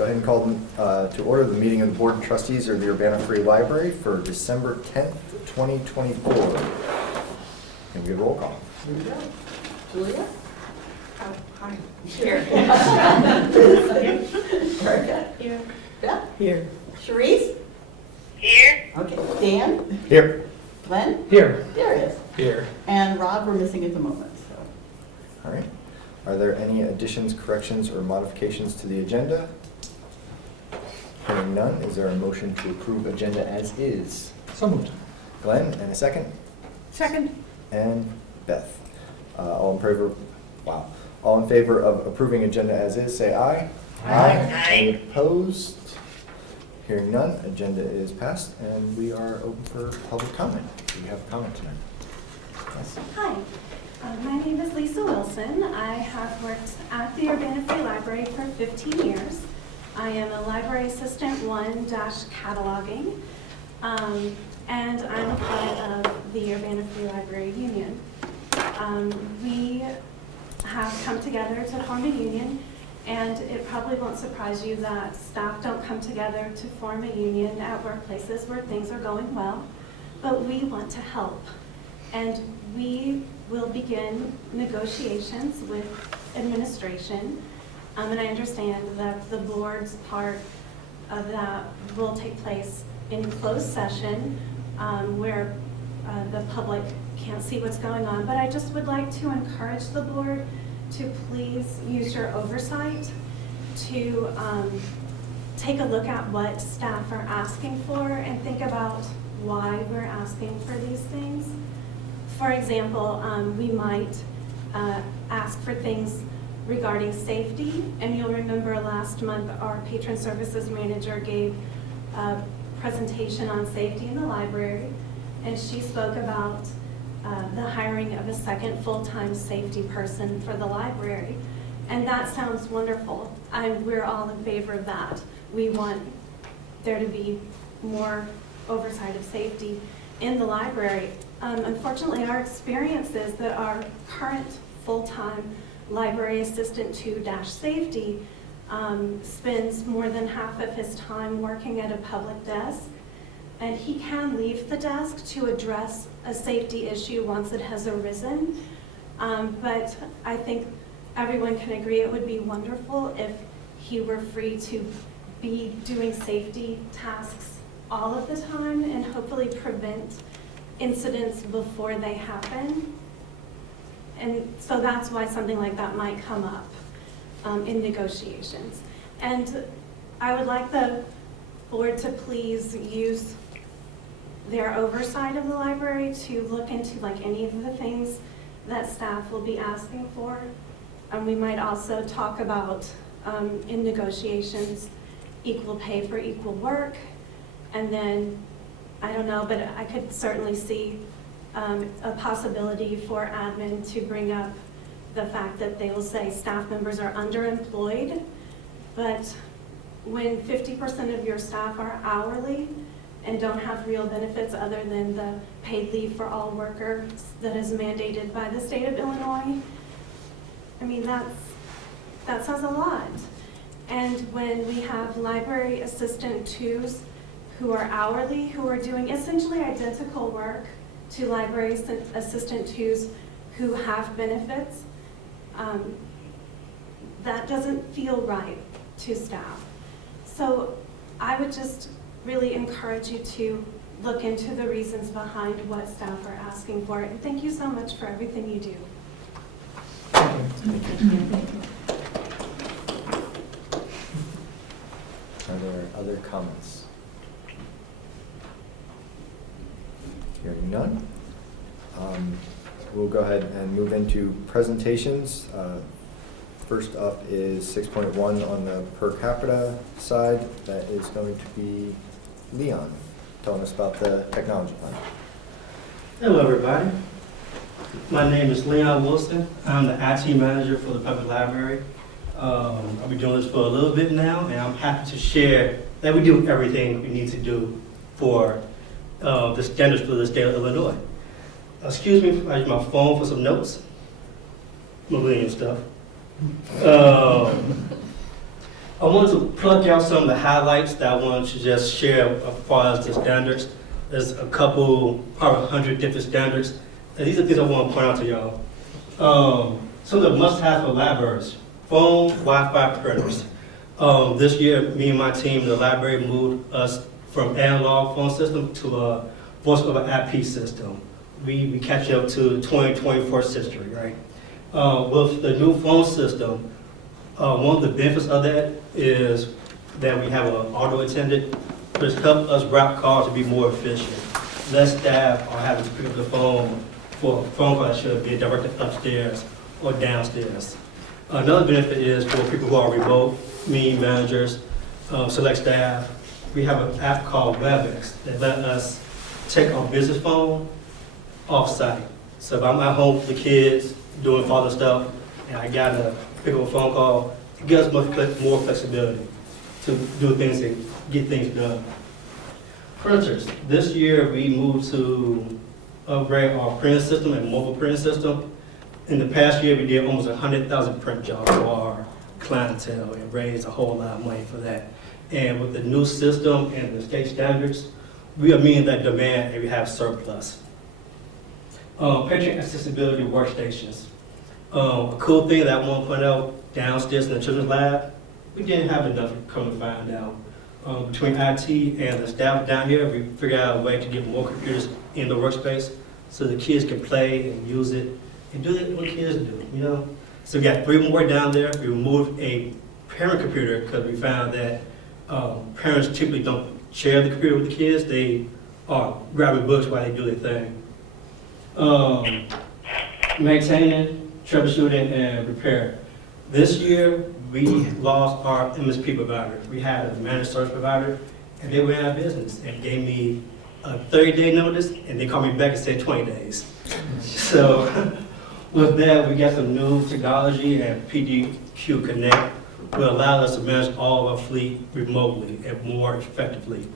go ahead and call to order the meeting of the Board of Trustees of the Urbana Free Library for December 10th, 2024. Can we get a roll call? Here we go. Julia? Oh, hi. Here. Erica? Here. Beth? Here. Cherise? Here. Okay. Dan? Here. Glenn? Here. Darius? Here. And Rob, we're missing at the moment, so. All right. Are there any additions, corrections, or modifications to the agenda? Hearing none, is there a motion to approve agenda as is? So moved. Glenn, and a second? Second. And Beth. All in favor? Wow. All in favor of approving agenda as is, say aye. Aye. Any opposed? Hearing none, agenda is passed, and we are open for public comment. Do we have a comment tonight? Yes. Hi, my name is Lisa Wilson. I have worked at the Urbana Free Library for 15 years. I am a library assistant 1-cataloging, and I'm a part of the Urbana Free Library Union. We have come together to form a union, and it probably won't surprise you that staff don't come together to form a union at workplaces where things are going well, but we want to help. And we will begin negotiations with administration. And I understand that the board's part of that will take place in closed session where the public can't see what's going on. But I just would like to encourage the board to please use your oversight to take a look at what staff are asking for and think about why we're asking for these things. For example, we might ask for things regarding safety, and you'll remember last month our patron services manager gave a presentation on safety in the library, and she spoke about the hiring of a second full-time safety person for the library, and that sounds wonderful. We're all in favor of that. We want there to be more oversight of safety in the library. Unfortunately, our experience is that our current full-time library assistant 2-safety spends more than half of his time working at a public desk, and he can leave the desk to address a safety issue once it has arisen. But I think everyone can agree it would be wonderful if he were free to be doing safety tasks all of the time and hopefully prevent incidents before they happen. And so that's why something like that might come up in negotiations. And I would like the board to please use their oversight of the library to look into like any of the things that staff will be asking for. We might also talk about in negotiations equal pay for equal work, and then I don't know, but I could certainly see a possibility for admin to bring up the fact that they will say staff members are underemployed, but when 50% of your staff are hourly and don't have real benefits other than the paid leave for all workers that is mandated by the state of Illinois, I mean, that says a lot. And when we have library assistant 2s who are hourly, who are doing essentially identical work to library assistant 2s who have benefits, that doesn't feel right to staff. So I would just really encourage you to look into the reasons behind what staff are asking for. And thank you so much for everything you do. Are there other comments? Hearing none. We'll go ahead and move into presentations. First up is 6.1 on the per capita side. That is going to be Leon telling us about the technology plan. Hello, everybody. My name is Leon Wilson. I'm the IT manager for the public library. I've been doing this for a little bit now, and I'm happy to share that we do everything we need to do for the standards for the state of Illinois. Excuse me, I use my phone for some notes. Millennium stuff. I wanted to plug out some of the highlights that I wanted to just share as far as the standards. There's a couple, probably 100 different standards. And these are things I want to point out to y'all. Some of the must-have for libraries: phone, Wi-Fi printers. This year, me and my team in the library moved us from analog phone system to a voice over IP system. We catch up to 2024 history, right? With the new phone system, one of the benefits of that is that we have an auto attendant, which helps us route calls to be more efficient. Less staff are having to pick up the phone for a phone call that should be directed upstairs or downstairs. Another benefit is for people who are remote, me, managers, select staff. We have an app called WebEx that let us take our business phone off-site. So if I'm at home with the kids doing father stuff and I gotta pick up a phone call, it gives us more flexibility to do things and get things done. Printers. This year we moved to upgrade our printing system and mobile printing system. In the past year we did almost 100,000 print jobs for our clientele and raised a whole lot of money for that. And with the new system and the state standards, we are meeting that demand and we have surplus. Patient accessibility workstations. A cool thing that I want to point out downstairs in the children's lab, we didn't have enough, come to find out. Between IT and the staff down here, we figured out a way to get more computers in the workspace so the kids can play and use it and do what kids do, you know? So we got 3 more down there. We removed a parent computer because we found that parents typically don't share the computer with the kids. They are grabbing books while they do their thing. Maintaining, troubleshooting, and repair. This year, we lost our MSP provider. We had a managed service provider, and they went out of business and gave me a 30-day notice, and they called me back and said 20 days. So with that, we got some new technology, and PDQ Connect will allow us to manage all of our fleet remotely and more effectively.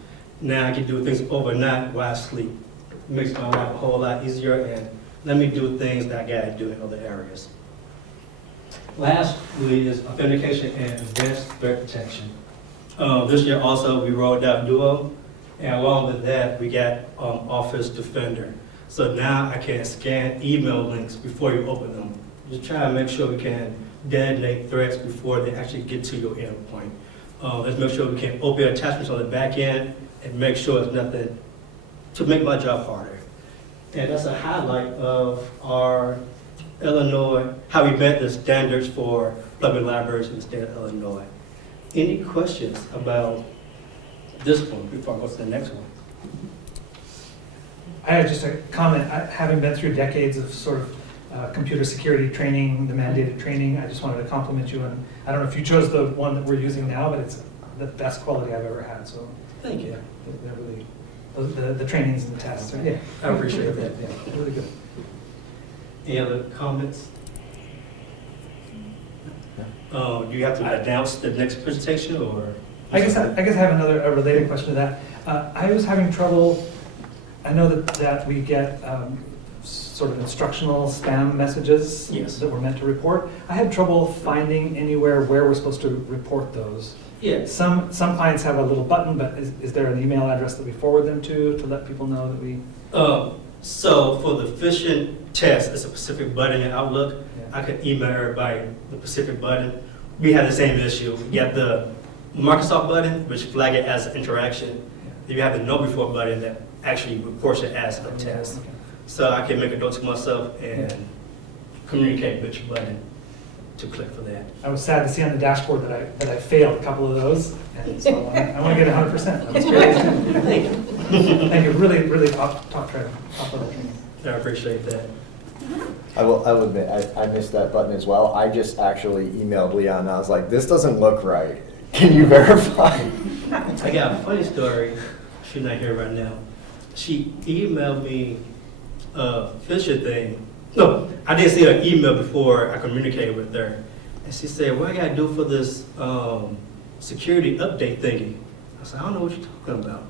Now I can do things overnight while I sleep. It makes my life a whole lot easier and let me do things that I gotta do in other areas. Lastly is authentication and advanced threat protection. This year also we rolled out Duo, and along with that we got Office Defender. So now I can scan email links before you open them. Just try to make sure we can detonate threats before they actually get to your endpoint. Let's make sure we can open attachments on the back end and make sure it's nothing to make my job harder. And that's a highlight of our Illinois, how we met the standards for public libraries in the state of Illinois. Any questions about this one before I go to the next one? I had just a comment. Having been through decades of sort of computer security training, the mandated training, I just wanted to compliment you. And I don't know if you chose the one that we're using now, but it's the best quality I've ever had. So Thank you. they're really, the trainings and the tests. Right? Yeah, I appreciate that. Yeah, really good. Any other comments? Do you have to announce the next presentation, or? I guess I have a related question to that. I was having trouble. I know that we get sort of instructional spam messages Yes. that we're meant to report. I had trouble finding anywhere where we're supposed to report those. Yes. Some clients have a little button, but is there an email address that we forward them to let people know that we? So for the phishing test, it's a specific button in Outlook. Yeah. I could email everybody the specific button. We have the same issue. You have the Microsoft button, which flag it as an interaction. Then you have the know before button that actually reports it as a test. Okay. So I can make a note to myself and communicate which button to click for that. I was sad to see on the dashboard that I failed a couple of those, and so I want to get 100%. That was great. Thank you. Thank you. Really top level training. I appreciate that. I will admit, I missed that button as well. I just actually emailed Leon and I was like, this doesn't look right. Can you verify? I got a funny story. She's not here right now. She emailed me a phishing thing. No, I didn't see her email before I communicated with her. And she said, what I gotta do for this security update thingy? I said, I don't know what you're talking about.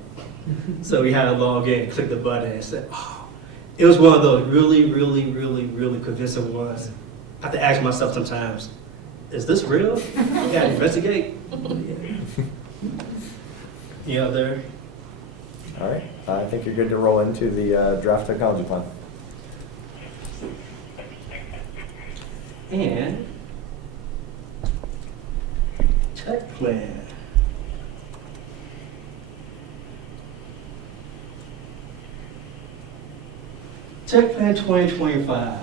So we had to log in, click the button, and said, oh, it was one of those really convincing ones. I have to ask myself sometimes, is this real? I gotta investigate. Any other? All right, I think you're good to roll into the draft technology plan. And tech plan. Tech plan 2025.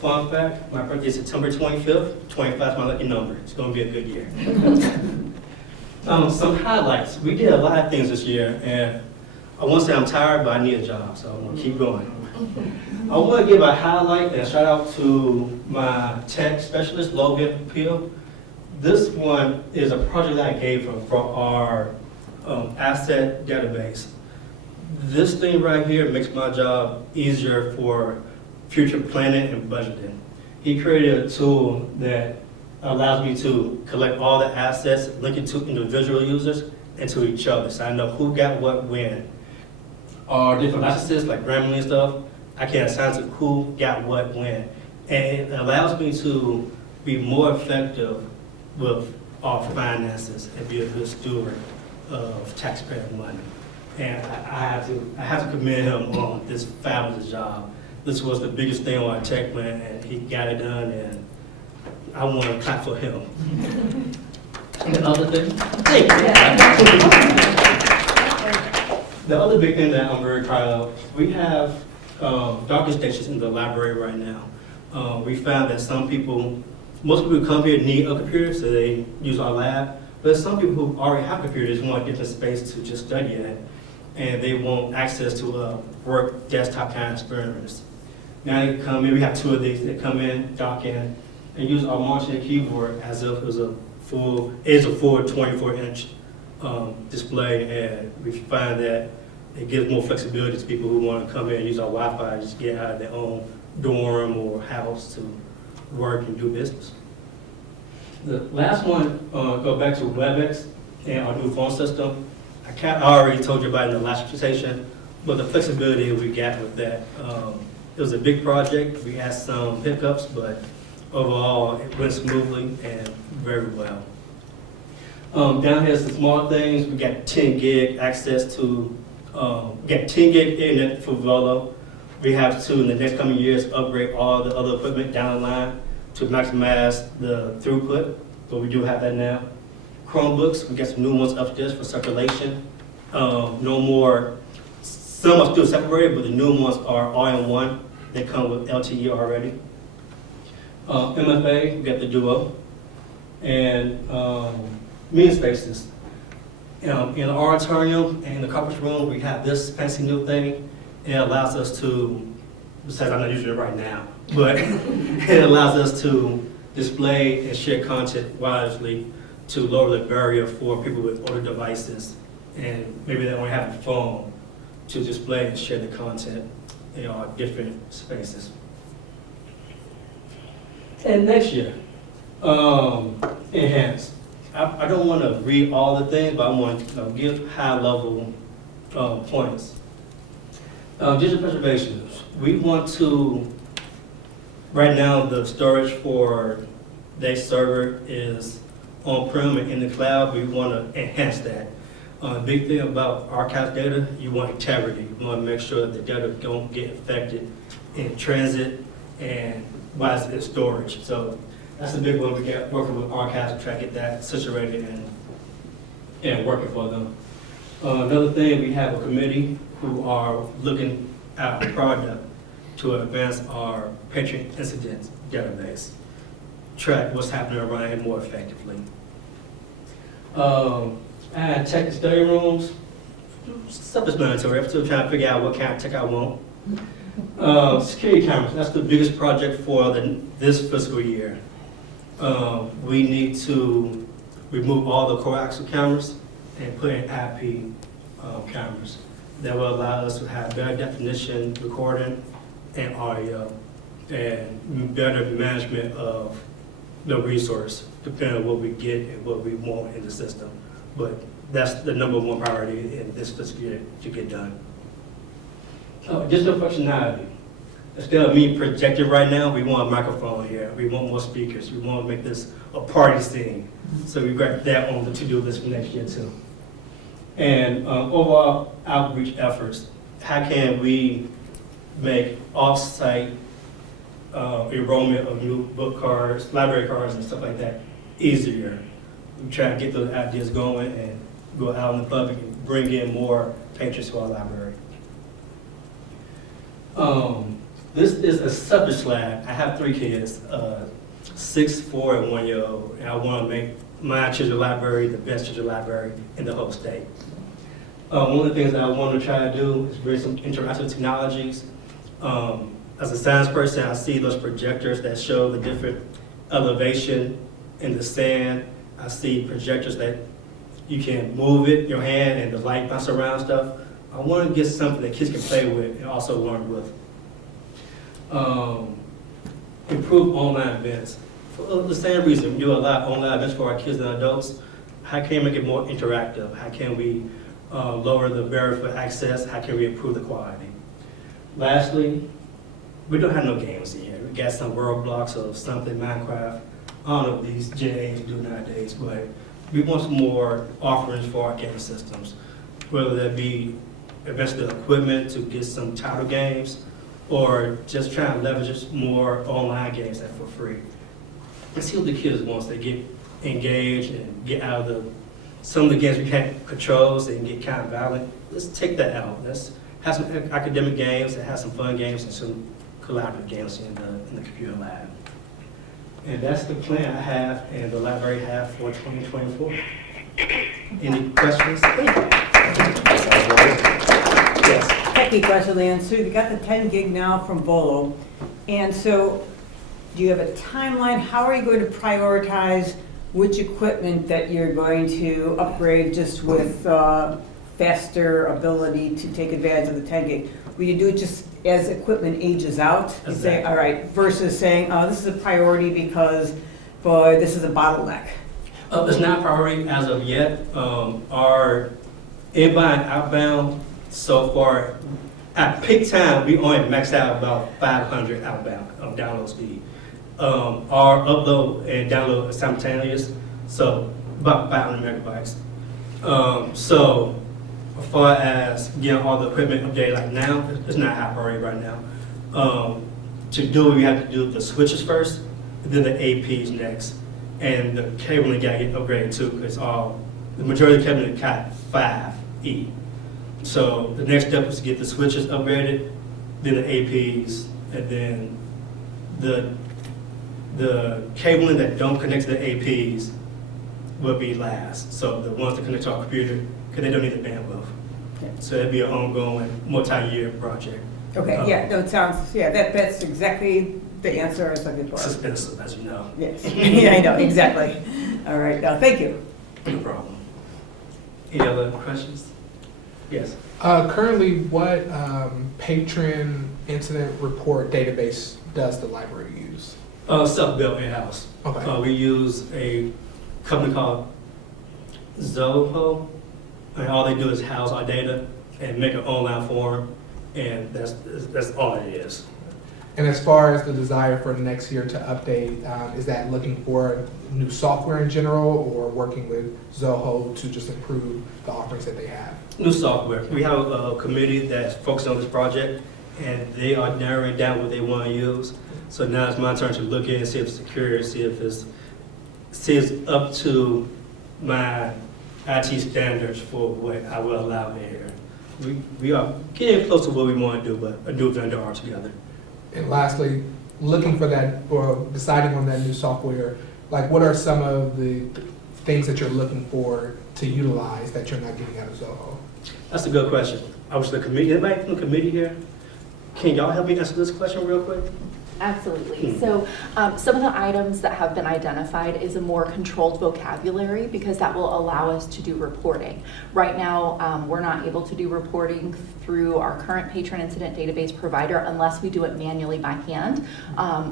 Fun fact, my birthday is September 25th. 25 is my lucky number. It's going to be a good year. Some highlights. We did a lot of things this year, and I won't say I'm tired, but I need a job, so I'm going to keep going. I want to give a highlight and a shout out to my tech specialist, Logan Peel. This one is a project that I gave him for our asset database. This thing right here makes my job easier for future planning and budgeting. He created a tool that allows me to collect all the assets, link it to individual users and to each other, so I know who got what when. Our different licenses, like Grammarly and stuff, I can assign to who got what when. And it allows me to be more effective with our finances and be a good steward of taxpayer money. And I have to commend him on this fabulous job. This was the biggest thing on our tech plan, and he got it done, and I want to clap for him. And the other thing, the other big thing that I'm very proud of, we have docking stations in the library right now. We found that most people who come here need a computer, so they use our lab. But some people who already have computers want to get the space to just study it, and they want access to a work desktop kind of experience. Now they come in, we have two of these. They come in, dock in, and use our mounted keyboard as if it was a full 24-inch display, and we find that it gives more flexibility to people who want to come in and use our Wi-Fi and just get out of their own dorm or house to work and do business. The last one, go back to WebEx and our new phone system. I already told you about it in the last presentation, but the flexibility we got with that, it was a big project. We had some hiccups, but overall it went smoothly and very well. Down here, some small things. We got 10 gig access to, we got 10 gig internet for Volo. We have to, in the next coming years, upgrade all the other equipment down the line to maximize the throughput, but we do have that now. Chromebooks, we got some new ones upstairs for circulation. No more, some are still separated, but the new ones are all-in-one. They come with LTE already. MFA, we got the Duo. And meeting spaces. In our auditorium and in the conference room, we have this fancy new thing. It allows us to, besides I'm not using it right now, but it allows us to display and share content wirelessly to lower the barrier for people with older devices, and maybe they only have a phone to display and share the content in our different spaces. And next year, enhance. I don't want to read all the things, but I want to give high-level points. Digital preservation. We want to, right now the storage for their server is on-prem and in the cloud. We want to enhance that. The big thing about archive data, you want integrity. You want to make sure that data don't get affected in transit and while it's in storage. So that's the big one. We get working with archives to try to get that situated and working for them. Another thing, we have a committee who are looking at a product to advance our patron incident database, track what's happening around here more effectively. And tech and study rooms, self-explanatory. I'm still trying to figure out what kind of tech I want. Security cameras, that's the biggest project for this fiscal year. We need to remove all the coaxial cameras and put in IP cameras that will allow us to have better definition recording and audio and better management of the resource, depending on what we get and what we want in the system. But that's the #1 priority in this fiscal year to get done. Digital functionality. instead of me projecting right now, we want a microphone here. We want more speakers. We want to make this a party scene. So we got that on the to-do list for next year too. And overall outreach efforts. How can we make off-site enrollment of new book cards, library cards and stuff like that easier? We try to get those ideas going and go out in the public and bring in more patrons to our library. This is a subject lab. I have 3 kids, 6, 4, and 1 year old. And I want to make my children's library the best children's library in the whole state. One of the things that I want to try to do is bring some interactive technologies. As a science person, I see those projectors that show the different elevation in the sand. I see projectors that you can move it, your hand, and the light bounce around stuff. I want to get something that kids can play with and also learn with. Improve online events. For the same reason, we do a lot of online events for our kids and adults. How can we make it more interactive? How can we lower the barrier for access? How can we improve the quality? Lastly, we don't have no games in here. We got some world blocks of something, Minecraft. I don't know what these Gen A's do nowadays, but we want some more offerings for our game systems, whether that be invest in equipment to get some title games, or just trying to leverage more online games that for free. And see what the kids want. They get engaged and get out of some of the games we can't control and get kind of violent. Let's take that out. Let's have some academic games and have some fun games and some collaborative games in the computer lab. And that's the plan I have and the library have for 2024. Any questions? Yes. Techie question, Leanne. So you got the 10 gig now from Volo. And so do you have a timeline? How are you going to prioritize which equipment that you're going to upgrade just with faster ability to take advantage of the 10 gig? Will you do it just as equipment ages out? You say, all right, versus saying, oh, this is a priority because, boy, this is a bottleneck. It's not a priority as of yet. Our inbound and outbound so far, at peak time, we only maxed out about 500 outbound download speed. Our upload and download is simultaneous, so about 500 megabytes. So as far as getting all the equipment updated like now, it's not high priority right now. To do it, we have to do the switches first, and then the APs next. And the cabling got to get upgraded too, because the majority of the cabling is Cat 5E. So the next step is to get the switches upgraded, then the APs, and then the cabling that don't connect to the APs will be last. So the ones that connect to our computer, because they don't need the bandwidth. Okay. So it'd be an ongoing, multi-year project. Okay, yeah, no, it sounds, yeah, that's exactly the answer I was looking for. It's expensive, as you know. Yes, yeah, I know, exactly. All right, thank you. No problem. Any other questions? Yes. Currently, what patron incident report database does the library use? Self-built in-house. Okay. We use a company called Zoho, and all they do is house our data and make an online form, and that's all it is. And as far as the desire for next year to update, is that looking for new software in general, or working with Zoho to just improve the offerings that they have? New software. We have a committee that's focused on this project, and they are narrowing down what they want to use. So now it's my turn to look in and see if it's secure, see if it's up to my IT standards for what I will allow here. We are getting close to what we want to do, but a new vendor are together. And lastly, looking for that, or deciding on that new software, like what are some of the things that you're looking for to utilize that you're not getting out of Zoho? That's a good question. I was the committee. Anybody from the committee here? Can y'all help me answer this question real quick? Absolutely. So some of the items that have been identified is a more controlled vocabulary, because that will allow us to do reporting. Right now, we're not able to do reporting through our current patron incident database provider unless we do it manually by hand,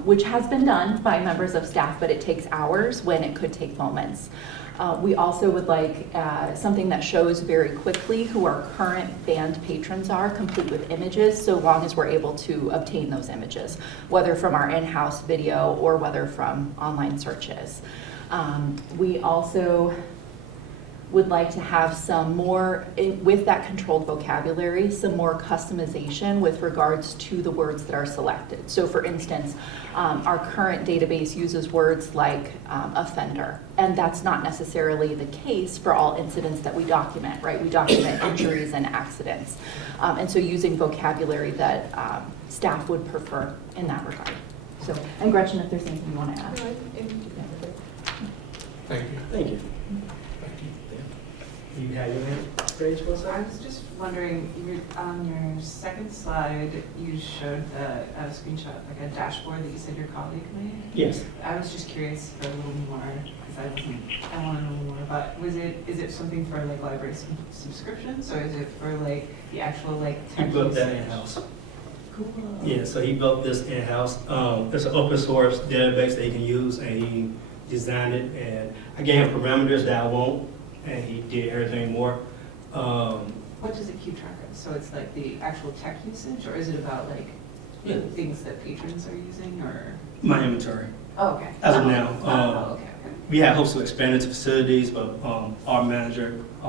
which has been done by members of staff, but it takes hours when it could take moments. We also would like something that shows very quickly who our current band patrons are, complete with images, so long as we're able to obtain those images, whether from our in-house video or whether from online searches. We also would like to have some more, with that controlled vocabulary, some more customization with regards to the words that are selected. So for instance, our current database uses words like offender, and that's not necessarily the case for all incidents that we document, right? We document injuries and accidents. And so using vocabulary that staff would prefer in that regard. So, and Gretchen, if there's anything you want to add. Thank you. Thank you. Thank you. You had your hand raised for a I second? was just wondering, on your second slide, you showed a screenshot, like a dashboard that you said your colleague made. Yes. I was just curious for a little more, because I want to know more about, is it something for like library subscriptions, or is it for like the actual like He tech built that usage? in-house. Cool. Yeah, so he built this in-house. It's an open source database that he can use, and he designed it, and I gave him parameters that I won't, and he did everything more. What does it keep track of? So it's like the actual tech usage, or is it about like Yeah. things that patrons are using, or? My inventory. Oh, okay. As of now, Oh, okay, okay. we had hopes to expand it to facilities, but our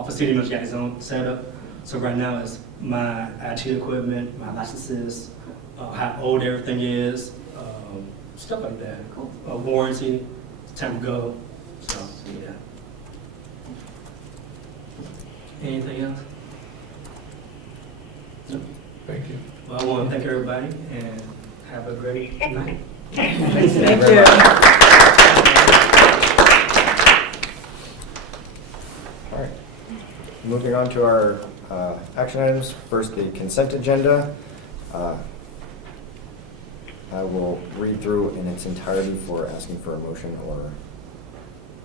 facility manager got his own setup. So right now it's my IT equipment, my licenses, how old everything is, stuff like that. Cool. Warranty, time to go. So, yeah. Anything else? No. Thank you. Well, I want to thank everybody and have a great night. Thank very you. much. All right. Moving on to our action items. First, the consent agenda. I will read through in its entirety before asking for a motion or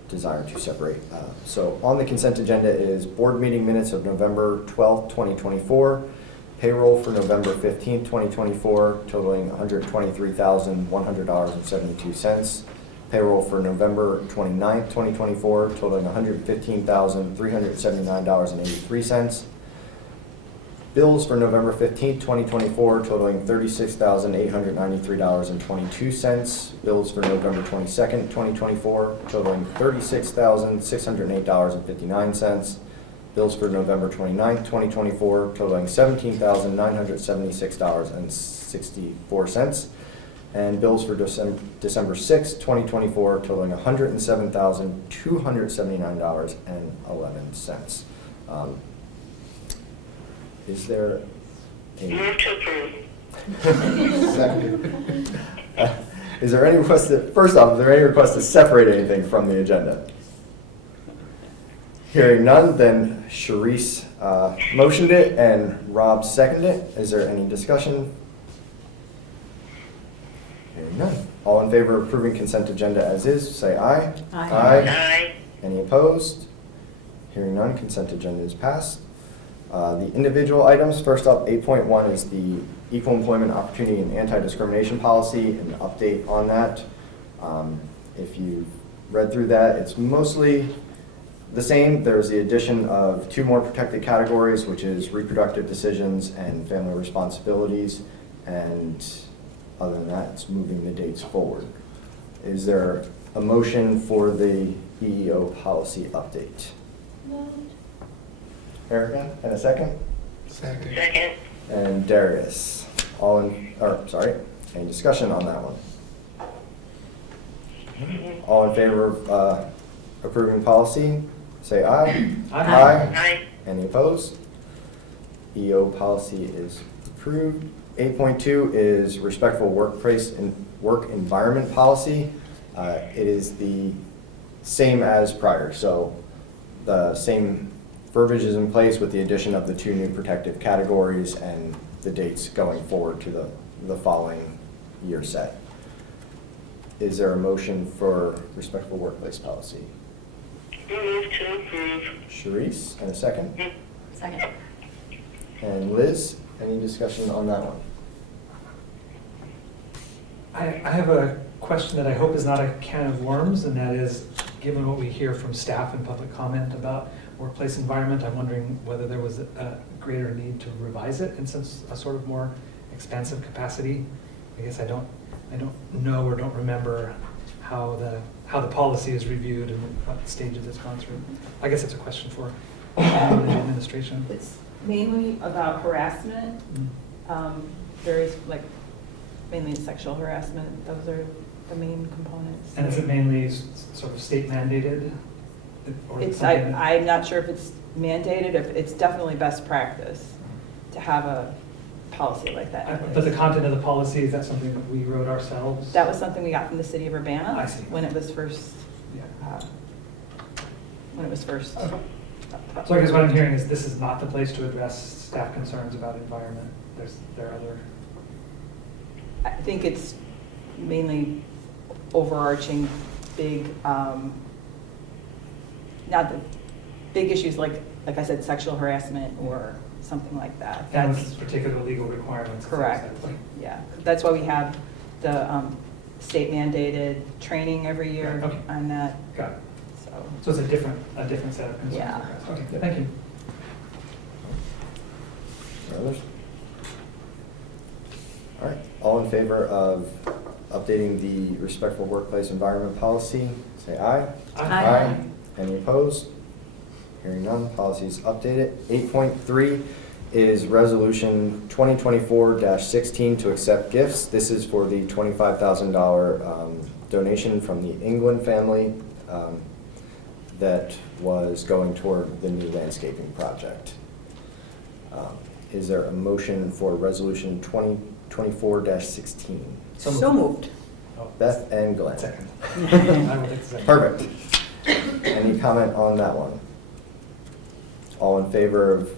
desire to separate. So on the consent agenda is board meeting minutes of November 12th, 2024, payroll for November 15th, 2024, totaling $123,100.72, payroll for November 29th, 2024, totaling $115,379.83, bills for November 15th, 2024, totaling $36,893.22. Bills for November 22nd, 2024, totaling $36,608.59. Bills for November 29th, 2024, totaling $17,976.64. And bills for December 6th, 2024, totaling $107,279.11. Is there a... Move to approve. Second. Is there any request to, first off, is there any request to separate anything from the agenda? Hearing none, then Sharice motioned it and Rob seconded it. Is there any discussion? Hearing none. All in favor of approving consent agenda as is, say aye. Aye. Aye. Any opposed? Hearing none, consent agenda is passed. The individual items, first up, 8.1 is the Equal Employment Opportunity and Anti-Discrimination Policy, an update on that. If you read through that, it's mostly the same. There's the addition of 2 more protected categories, which is reproductive decisions and family responsibilities. And other than that, it's moving the dates forward. Is there a motion for the EEO policy update? Erica, and a second? Second. Second. And Darius. Any discussion on that one? All in favor of approving policy, say aye. Aye. Any opposed? EO policy is approved. 8.2 is respectful workplace and work environment policy. It is the same as prior, so the same verbiage is in place with the addition of the 2 new protective categories and the dates going forward to the following year set. Is there a motion for respectful workplace policy? Move to approve. Sharice, and a second? Second. And Liz, any discussion on that one? I have a question that I hope is not a can of worms, and that is, given what we hear from staff and public comment about workplace environment, I'm wondering whether there was a greater need to revise it in some a sort of more expansive capacity. I guess I don't know or don't remember how the policy is reviewed and what stages it's gone through. I guess it's a question for anyone in the administration. It's mainly about harassment, various, like, mainly sexual harassment. Those are the main components. And is it mainly sort of state mandated? Or is it It's, something that- I'm not sure if it's mandated, if it's definitely best practice to have a policy like that. in But the place. content of the policy, is that something that we wrote ourselves? That was something we got from the city of Urbana. I see. When it was first, Yeah. when it was first. Okay. So I guess what I'm hearing is this is not the place to address staff concerns about environment. There are other. I think it's mainly overarching big, not the big issues like I said, sexual harassment or something like that. And That's with particular legal requirements. correct. Yeah, that's why we have the state mandated training every year Okay. on that, Got it. so. So it's a different set of concerns. Yeah. Okay, thank you. Others? All right, all in favor of updating the respectful workplace environment policy, say aye. Aye. Any opposed? Hearing none, policy is updated. 8.3 is resolution 2024-16 to accept gifts. This is for the $25,000 donation from the England family that was going toward the new landscaping project. Is there a motion for resolution 2024-16? So moved. Oh, Beth and Glenn. Second. I will take the second. Perfect. Any comment on that one? All in favor of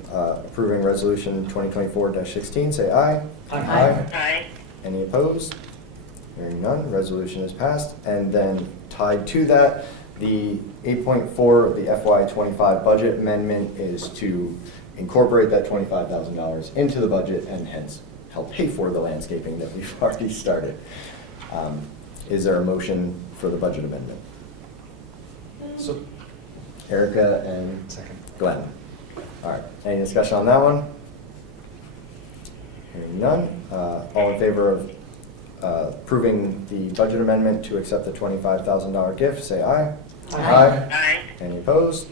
approving resolution 2024-16, say aye. Aye. Aye. Any opposed? Hearing none, resolution is passed. And then tied to that, the 8.4 of the FY25 budget amendment is to incorporate that $25,000 into the budget and hence help pay for the landscaping that we've already started. Is there a motion for the budget amendment? So, Erica and second. Glenn. All right, any discussion on that one? Hearing none. All in favor of approving the budget amendment to accept the $25,000 gift, say aye. Aye. Aye. Any opposed?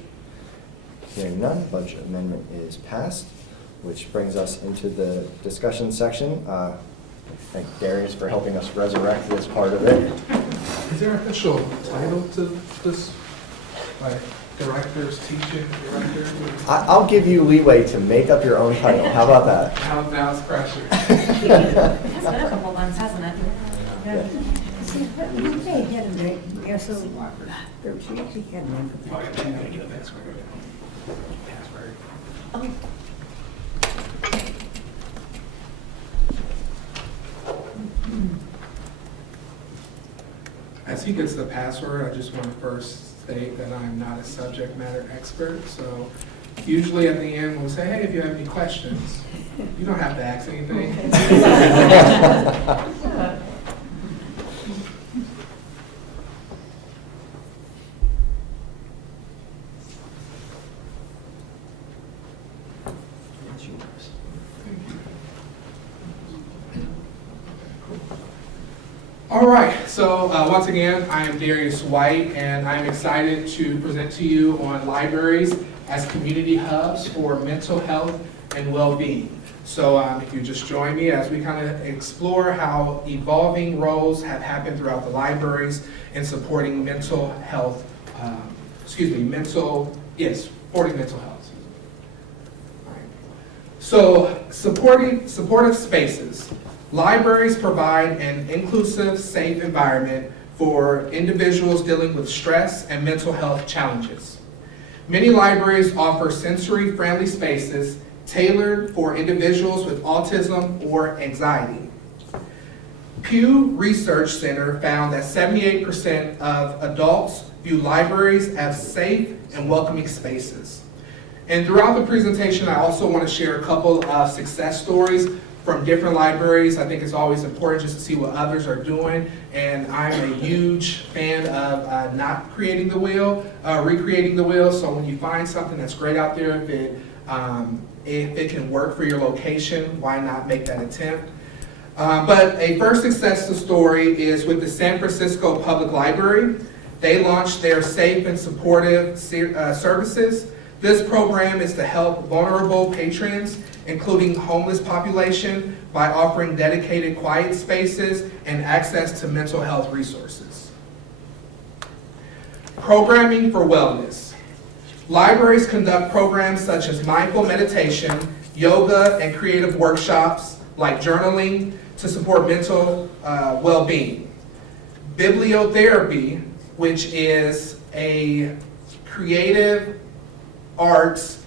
Hearing none, budget amendment is passed, which brings us into the discussion section. Thank Darius for helping us resurrect this part of it. Is there an official title to this? Like directors, teaching director? I'll give you leeway to make up your own title. How about that? Now it's pressure. It's been a couple months, hasn't it? Yeah. Yeah, so, she had one. As he gets the password, I just want to first state that I'm not a subject matter expert, so usually at the end we'll say, hey, if you have any questions, you don't have to ask anything. All right, so once again, I am Darius White, and I'm excited to present to you on libraries as community hubs for mental health and well-being. So if you just join me as we kind of explore how evolving roles have happened throughout the libraries in supporting mental health, supporting mental health. All right. So supportive spaces. Libraries provide an inclusive, safe environment for individuals dealing with stress and mental health challenges. Many libraries offer sensory-friendly spaces tailored for individuals with autism or anxiety. Pew Research Center found that 78% of adults view libraries as safe and welcoming spaces. And throughout the presentation, I also want to share a couple of success stories from different libraries. I think it's always important just to see what others are doing, and I'm a huge fan of not creating the wheel, recreating the wheel. So when you find something that's great out there, if it can work for your location, why not make that attempt? But a first successful story is with the San Francisco Public Library. They launched their Safe and Supportive Services. This program is to help vulnerable patrons, including homeless population, by offering dedicated quiet spaces and access to mental health resources. Programming for wellness. Libraries conduct programs such as mindful meditation, yoga, and creative workshops like journaling to support mental well-being. Bibliotherapy, which is a creative arts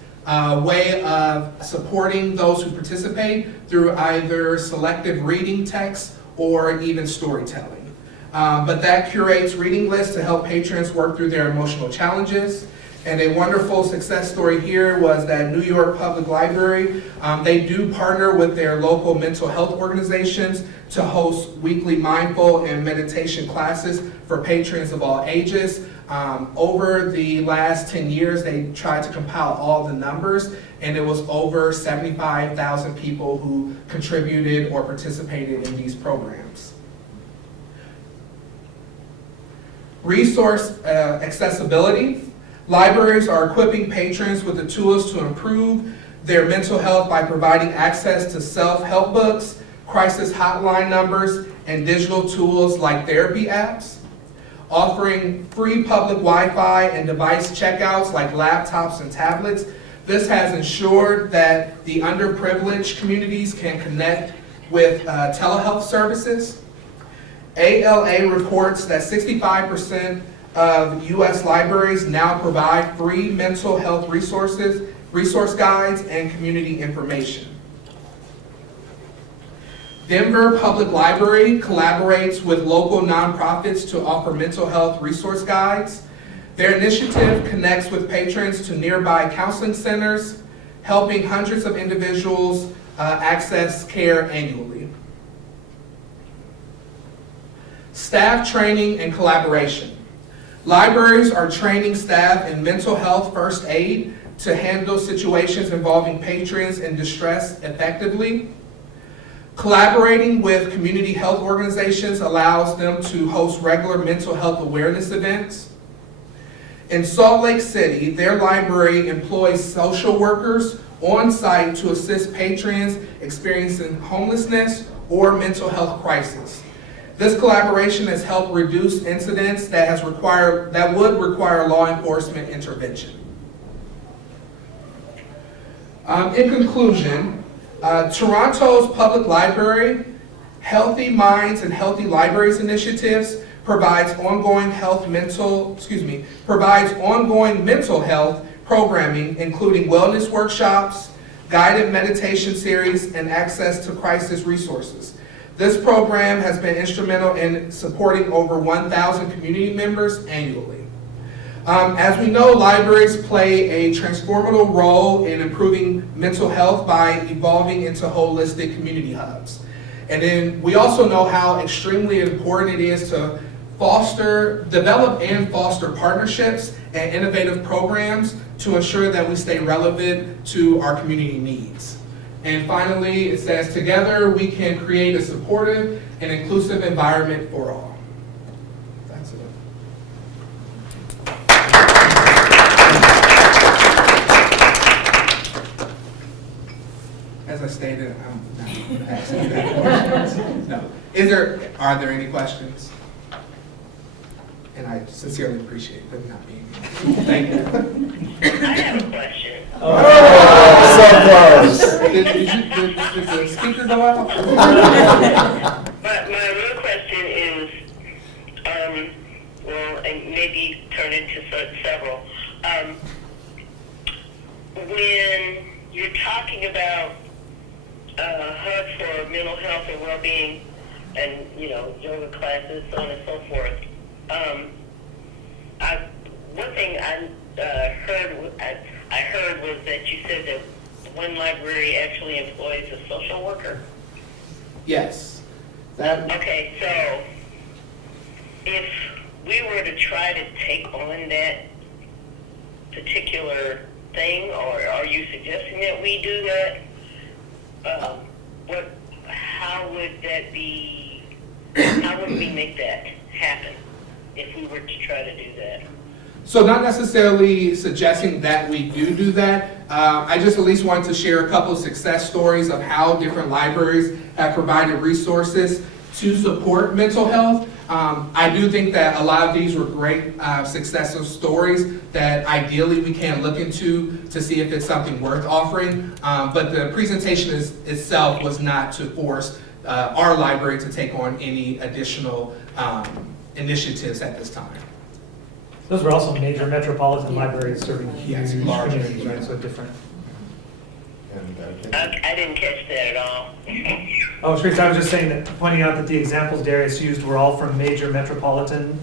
way of supporting those who participate through either selective reading texts or even storytelling. But that curates reading lists to help patrons work through their emotional challenges. And a wonderful success story here was that New York Public Library, they do partner with their local mental health organizations to host weekly mindful and meditation classes for patrons of all ages. Over the last 10 years, they tried to compile all the numbers, and it was over 75,000 people who contributed or participated in these programs. Resource accessibility. Libraries are equipping patrons with the tools to improve their mental health by providing access to self-help books, crisis hotline numbers, and digital tools like therapy apps, offering free public Wi-Fi and device checkouts like laptops and tablets. This has ensured that the underprivileged communities can connect with telehealth services. ALA reports that 65% of U.S. libraries now provide free mental health resources, resource guides, and community information. Denver Public Library collaborates with local nonprofits to offer mental health resource guides. Their initiative connects with patrons to nearby counseling centers, helping hundreds of individuals access care annually. Staff training and collaboration. Libraries are training staff in mental health first aid to handle situations involving patrons in distress effectively. Collaborating with community health organizations allows them to host regular mental health awareness events. In Salt Lake City, their library employs social workers on site to assist patrons experiencing homelessness or mental health crisis. This collaboration has helped reduce incidents that would require law enforcement intervention. In conclusion, Toronto's public library, Healthy Minds and Healthy Libraries initiatives provides ongoing mental health programming, including wellness workshops, guided meditation series, and access to crisis resources. This program has been instrumental in supporting over 1,000 community members annually. As we know, libraries play a transformative role in improving mental health by evolving into holistic community hubs. And then we also know how extremely important it is to develop and foster partnerships and innovative programs to ensure that we stay relevant to our community needs. And finally, it says, together we can create a supportive and inclusive environment for all. That's it. As I stated, I'm not asking any questions. No. Are there any questions? And I sincerely appreciate them not being here. Thank you. I have a question. Oh, so close. Did the speaker go out? My real question is, and maybe turn into several. When you're talking about hubs for mental health and well-being, and yoga classes, so on and so forth. One thing I heard was that you said that one library actually employs a social worker. Yes. That, Okay, so if we were to try to take on that particular thing, or are you suggesting that we do that? How would that be, how would we make that happen if we were to try to do that? so not necessarily suggesting that we do that. I just at least wanted to share a couple of success stories of how different libraries have provided resources to support mental health. I do think that a lot of these were great successful stories that ideally we can look into to see if it's something worth offering. But the presentation itself was not to force our library to take on any additional initiatives at this time. Those were also major metropolitan libraries serving Yes, huge large. communities, right, so different. And I didn't catch that at all. Oh, Teresa, I was just saying that, pointing out that the examples Darius used were all from major metropolitan,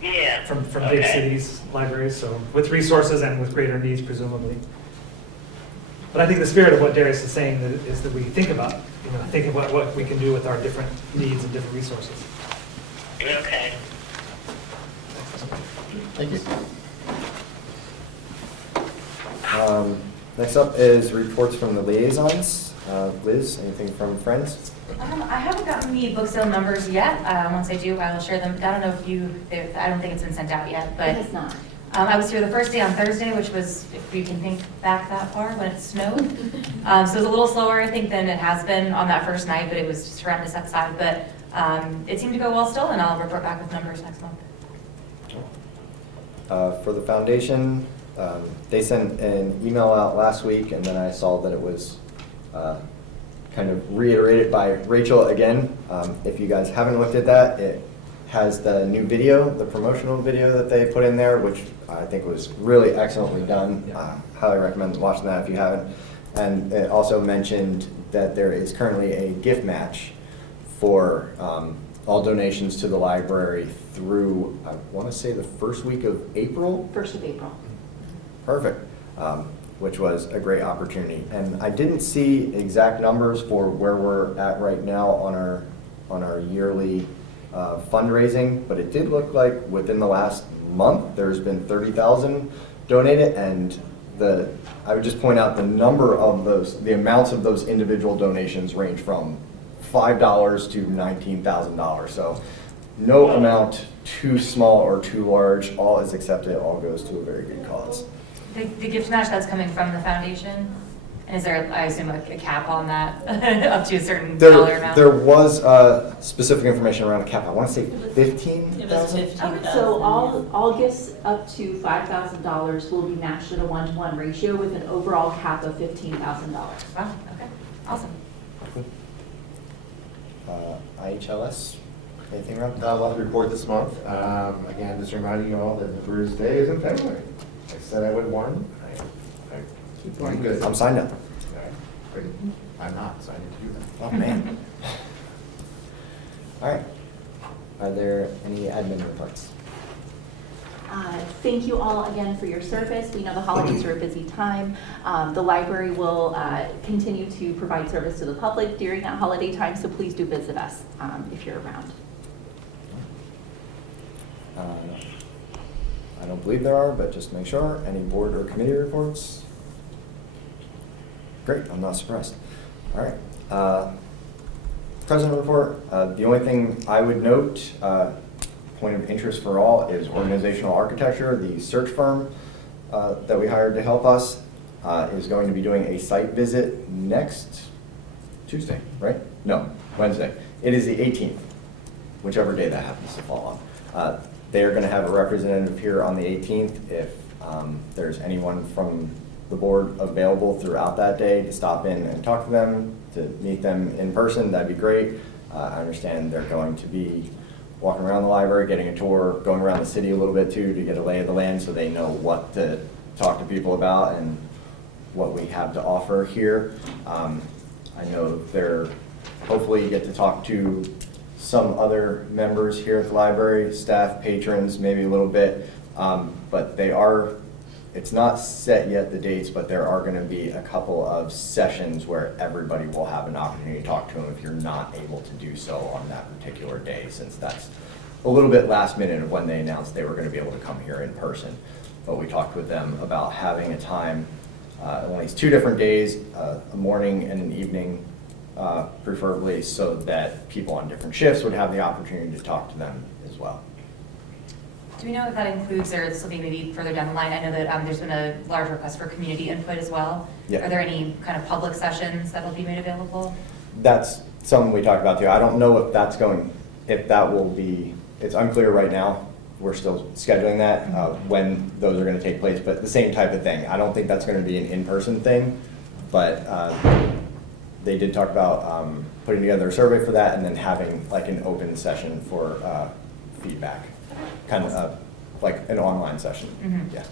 Yeah. from big Okay. cities, libraries, so with resources and with greater needs presumably. But I think the spirit of what Darius is saying is that we think about, think about what we can do with our different needs and different resources. Okay. Thank you. Next up is reports from the liaisons. Liz, anything from friends? I haven't gotten the book sale numbers yet. Once I do, I will share them. I don't know if I don't think it's been sent out yet, It but has not. I was here the first day on Thursday, which was, if we can think back that far, when it snowed. So it was a little slower, I think, than it has been on that first night, but it was just horrendous outside. But it seemed to go well still, and I'll report back with numbers next month. For the foundation, they sent an email out last week, and then I saw that it was kind of reiterated by Rachel again. If you guys haven't looked at that, it has the new video, the promotional video that they put in there, which I think was really excellently done. Highly recommend watching that if you haven't. And it also mentioned that there is currently a gift match for all donations to the library through, I want to say, the first week of April. 1st of April. Perfect, which was a great opportunity. And I didn't see exact numbers for where we're at right now on our yearly fundraising, but it did look like within the last month, there's been 30,000 donated, and I would just point out the number of the amounts of those individual donations range from $5 to $19,000. So no amount too small or too large, all is accepted, all goes to a very good cause. The gift match that's coming from the foundation, and is there, I assume, a cap on that, up to a certain dollar amount? There was specific information around a cap. I want to say 15,000. Okay, so all gifts up to $5,000 will be matched at a 1-to-1 ratio with an overall cap of $15,000. Wow, okay, awesome. IHLS, anything around? I'll have to report this month. Again, just reminding you all that the Brewers Day is in February. I said I would warn. I keep doing good. I'm signed up. All right, great. I'm not, so I need to do that. Oh, man. All right. Are there any admin reports? Thank you all again for your service. We know the holidays are a busy time. The library will continue to provide service to the public during that holiday time, so please do visit us if you're around. I don't believe there are, but just make sure. Any board or committee reports? Great, I'm not surprised. All right. President report. The only thing I would note, point of interest for all, is organizational architecture. The search firm that we hired to help us is going to be doing a site visit next Tuesday, right? No, Wednesday. It is the 18th, whichever day that happens to fall on. They are going to have a representative here on the 18th. If there's anyone from the board available throughout that day to stop in and talk to them, to meet them in person, that'd be great. I understand they're going to be walking around the library, getting a tour, going around the city a little bit too, to get a lay of the land so they know what to talk to people about and what we have to offer here. I know hopefully you get to talk to some other members here at the library, staff, patrons, maybe a little bit, but they are it's not set yet, the dates, but there are gonna be a couple of sessions where everybody will have an opportunity to talk to them if you're not able to do so on that particular day, since that's a little bit last minute of when they announced they were gonna be able to come here in person. But we talked with them about having a time, at least 2 different days, a morning and an evening, preferably, so that people on different shifts would have the opportunity to talk to them as well. Do we know if that includes, or this will be maybe further down the line, I know that there's been a large request for community input as well. Yeah. Are there any kind of public sessions that will be made available? That's something we talked about too. I don't know if that will be, it's unclear right now. We're still scheduling that, when those are gonna take place, but the same type of thing. I don't think that's gonna be an in-person thing, but they did talk about putting together a survey for that and then having like an open session for feedback. Kind of like an online session, Mhm. yeah.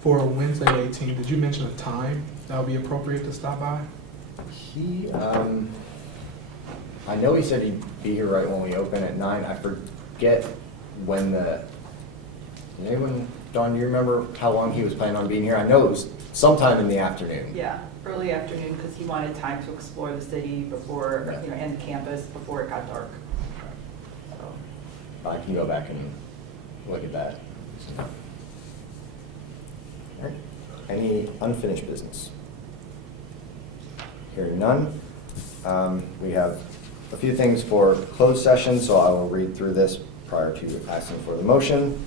For Wednesday 18, did you mention a time that would be appropriate to stop by? He, I know he said he'd be here right when we open at 9. I forget when did anyone, Dawn, do you remember how long he was planning on being here? I know it was sometime in the afternoon. Yeah, early afternoon, because he wanted time to explore the city before, Right. and campus before it got dark. I can go back and look at that. All right. Any unfinished business? Hearing none. We have a few things for closed session, so I will read through this prior to asking for the motion.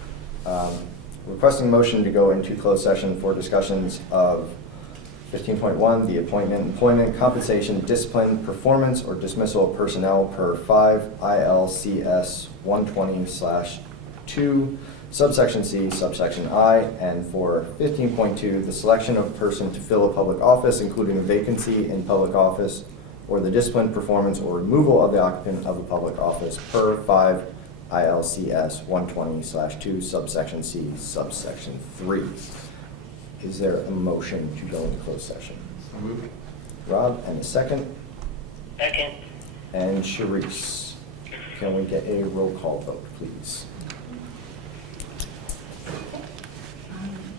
Requesting motion to go into closed session for discussions of 15.1, the appointment, employment, compensation, discipline, performance, or dismissal of personnel per 5 ILCS 120/2, subsection C, subsection I, and for 15.2, the selection of a person to fill a public office, including a vacancy in public office, or the discipline, performance, or removal of the occupant of a public office per 5 ILCS 120/2, subsection C, subsection 3. Is there a motion to go into closed session? So moved. Rob, and a second, Second. and Sharice. Can we get a roll call vote, please?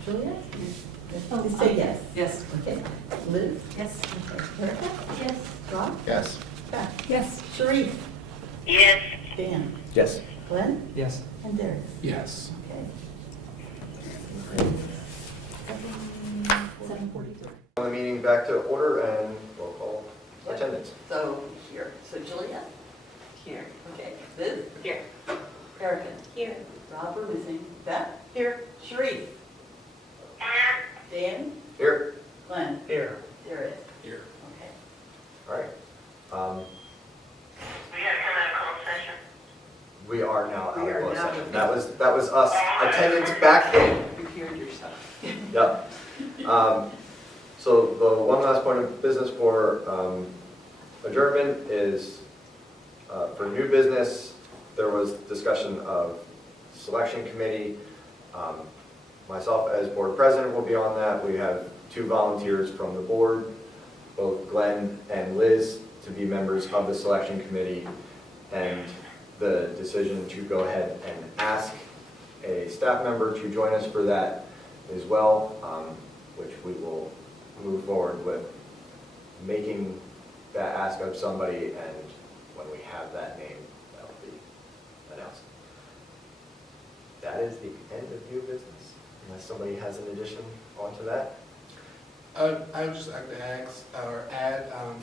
Julia? Oh, say yes. Yes. Okay. Liz? Yes. Okay. Erica? Yes. Rob? Yes. Beth? Yes. Sharif? Yes. Dan? Yes. Glenn? Yes. And Derek? Yes. Okay. 7:43. The meeting back to order and roll call attendance. So here, so Julia? Here, okay. Liz? Here. Erica? Here. Rob, we're missing. Beth? Here. Sharif? Dan? Here. Glenn? Here. Derek? Here. Okay. All right. We have come out of closed session. We are now out We of are closed now session. in- That was us. Attendance back in. Prepared yourself. Yep. So the one last point of business for adjournment is for new business, there was discussion of selection committee. Myself as board president will be on that. We have 2 volunteers from the board, both Glenn and Liz, to be members of the selection committee. And the decision to go ahead and ask a staff member to join us for that as well, which we will move forward with making that ask of somebody, and when we have that name, that will be announced. That is the end of new business, unless somebody has an addition onto that. I would just like to add,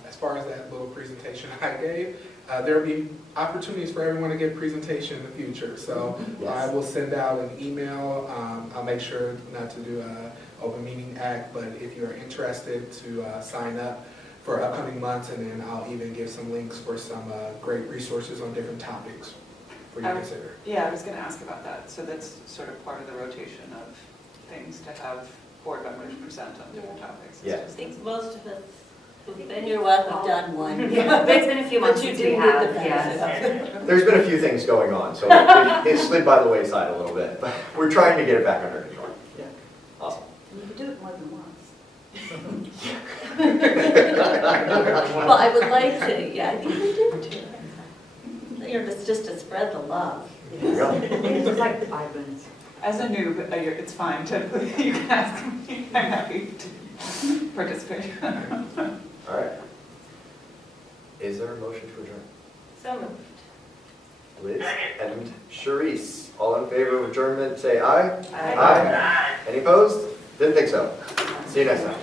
as far as that little presentation I gave, there'll be opportunities for everyone to get presentation in the future. So Yes. I will send out an email. I'll make sure not to do an open meeting act, but if you're interested to sign up for upcoming months, and then I'll even give some links for some great resources on different topics for you to consider. Yeah, I was gonna ask about that, so that's sort of part of the rotation of things to have board members present on different topics. Yeah. I think most of us who've been here a while have done one. Yeah, but it's been a few months But you since we didn't get have, the yes. benefit. There's been a few things going on, so it slid by the wayside a little bit, but we're trying to get it back under control. Yeah. Awesome. You can do it more than once. Well, Well, I would like to, yeah, I think we did too. You know, it's just to spread the love. There you go. It's like 5 minutes. As a noob, it's fine to, you can ask me, I'm happy to participate. All right. Is there a motion to adjourn? So moved. Liz and Sharice, all in favor of adjournment, say aye. Aye. Aye. Any opposed? Didn't think so. See you next time.